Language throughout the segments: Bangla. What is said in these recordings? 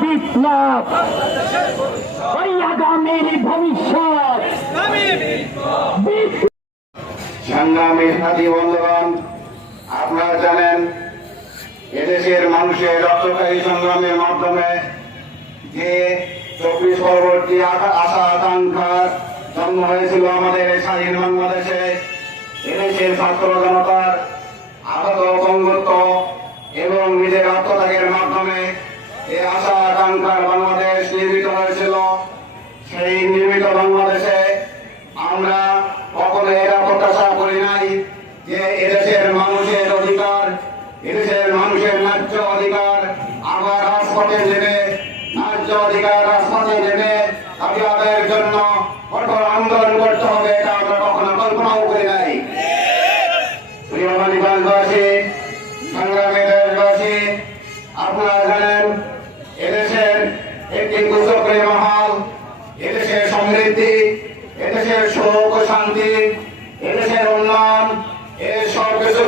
বিপ্লব ওই আগামীর ভবিষ্যৎ আপনারা জানেন, এদেশের মানুষের রক্তকারী সংগ্রামের মাধ্যমে যে চব্বিশ পরবর্তী আশা আকাঙ্ক্ষার জন্ম হয়েছিল আমাদের স্বাধীন বাংলাদেশে, এদেশের ছাত্র জনতার আহত অপঙ্গত্ব সেই নির্মিত বাংলাদেশে আমরা কখনো এটা প্রত্যাশা করি নাই যে এদেশের মানুষের অধিকার, এদেশের মানুষের ন্যায্য অধিকার আবার রাজপথে নেবে ন্যায্য অধিকার রাজপথে নেবে দাবি আদায়ের জন্য কঠোর আন্দোলন করতে হবে এটা আমরা কখনো কল্পনাও করি নাই। প্রিয় মানিকগঞ্জবাসী সংগ্রামী দেশবাসী, আপনারা জানেন, এদেশের একটি কুচক্রী মহল এদেশের সমৃদ্ধি এদেশের সুখ ও শান্তি এদেশের উন্নয়ন এই সব কিছুকে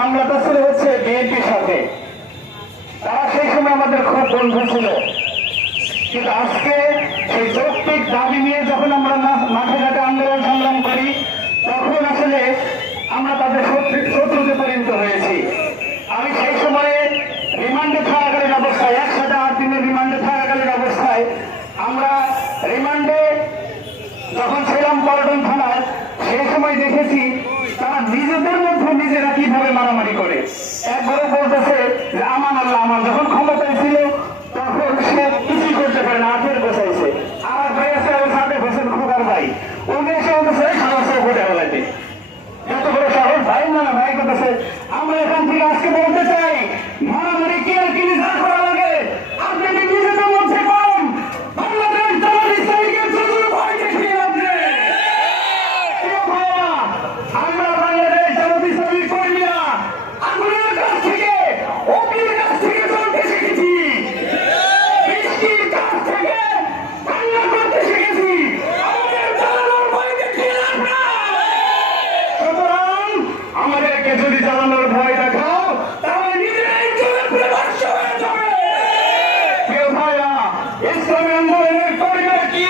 মামলাটা ছিল হচ্ছে বিএনপির সাথে। তারা সেই সময় আমাদের খুব বন্ধু ছিল। কিন্তু আজকে সেই যৌক্তিক দাবি নিয়ে যখন আমরা মাঠে ঘাটে আন্দোলন সংগ্রাম করি, তখন আসলে আমরা তাদের শত্রুতে পরিণত হয়েছি। আমি সেই সময়ে রিমান্ডে থাকাকালীন অবস্থায়, একসাথে আট দিনের রিমান্ডে থাকাকালীন অবস্থায় আমরা রিমান্ডে যখন ছিলাম পল্টন থানায় সেই সময় দেখেছি তারা নিজেদের মধ্যে নিজেরা কীভাবে আজকে বলতে ইসলামী আন্দোলনের পরিবার কি